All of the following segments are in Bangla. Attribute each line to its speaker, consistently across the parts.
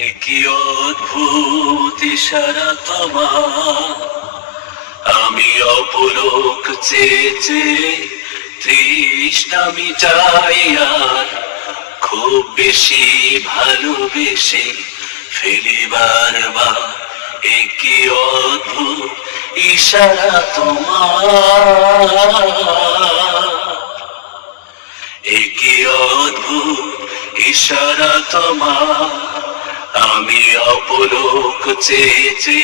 Speaker 1: কি অদ্ভুত ইশারা তোমার। আমি অপলোক চেয়েছে তৃষ্ণা মিটাই আর খুব বেশি ভালোবেসে ফেলিবার বা কি অদ্ভুত ইশারা তোমার। একি অদ্ভুত ইশারা তোমার। আমি অপলোক চেয়েছি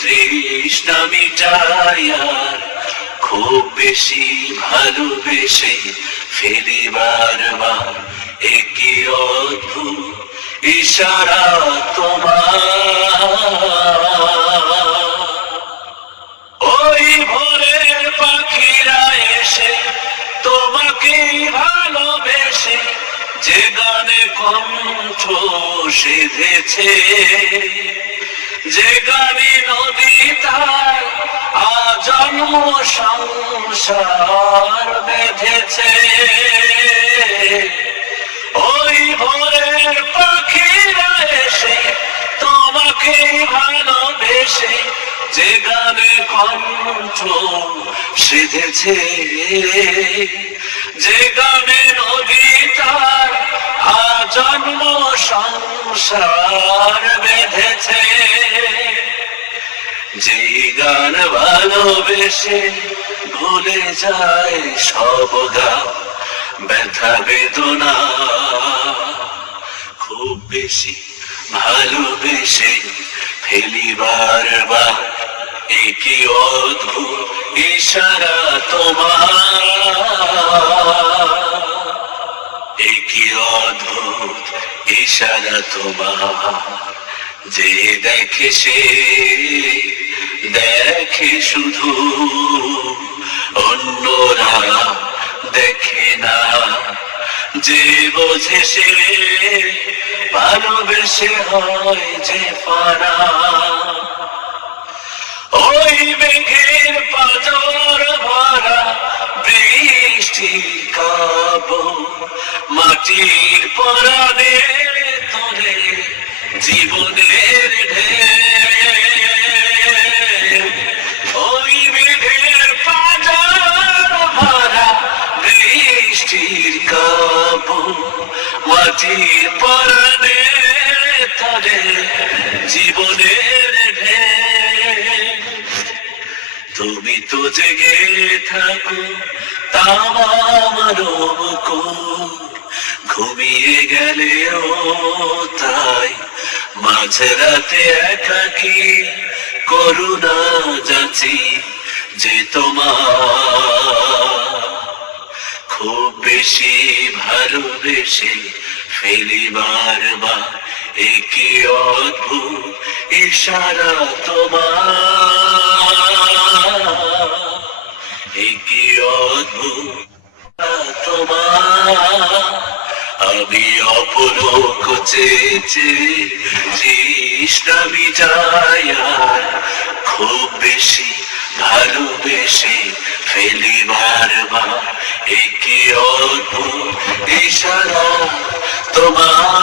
Speaker 1: তৃষ্ণা মিটায়ার খুব বেশি ভালোবেসে ফেরি বারবার একই অদ্ভুত ইশারা তোমার। যে গানে কণ্ঠ সেধেছে, যে গানে নদী তার আজন্ম সংসার বেঁধেছে। ওই ভোরের পাখিরা এসে তোমাকে ভালোবেসে যে গানে কণ্ঠ সেধেছে, যে গানে আজন্ম সংসার বেঁধেছে। যে গান ভালোবেসে ভুলে যায় সব গান, ব্যথা বেদনা খুব বেশি ভালোবেসে ফেলিবার বা একই অদ্ভুত ইশারা তোমার। তোমার। যে দেখে সে, দেখে শুধু। অন্যরা দেখে না। যে বোঝে সে, ভালোবেসে হয় যে পারা। ওই মেঘের পাজর ভরা জীবনের ওই মেঘের পাজর ভরা বৃষ্টির কাব, মাটির পরানে তোরে জীবনের তুমি তো জেগে থাকো তামার ঘুমিয়ে গেলেও তাই মাঝরাতে একাকি করুণা যাচ্ছি যে তোমার। খুব বেশি ভালোবেসে ফেলিবার বা একই অদ্ভুত ইশারা তোমার। আমি অপলোক চেয়েছি তৃষ্ণা মিটাইয়া খুব বেশি ভালোবেসে ফেলি বারবার। একে অদ্ভুত ইশারা তোমার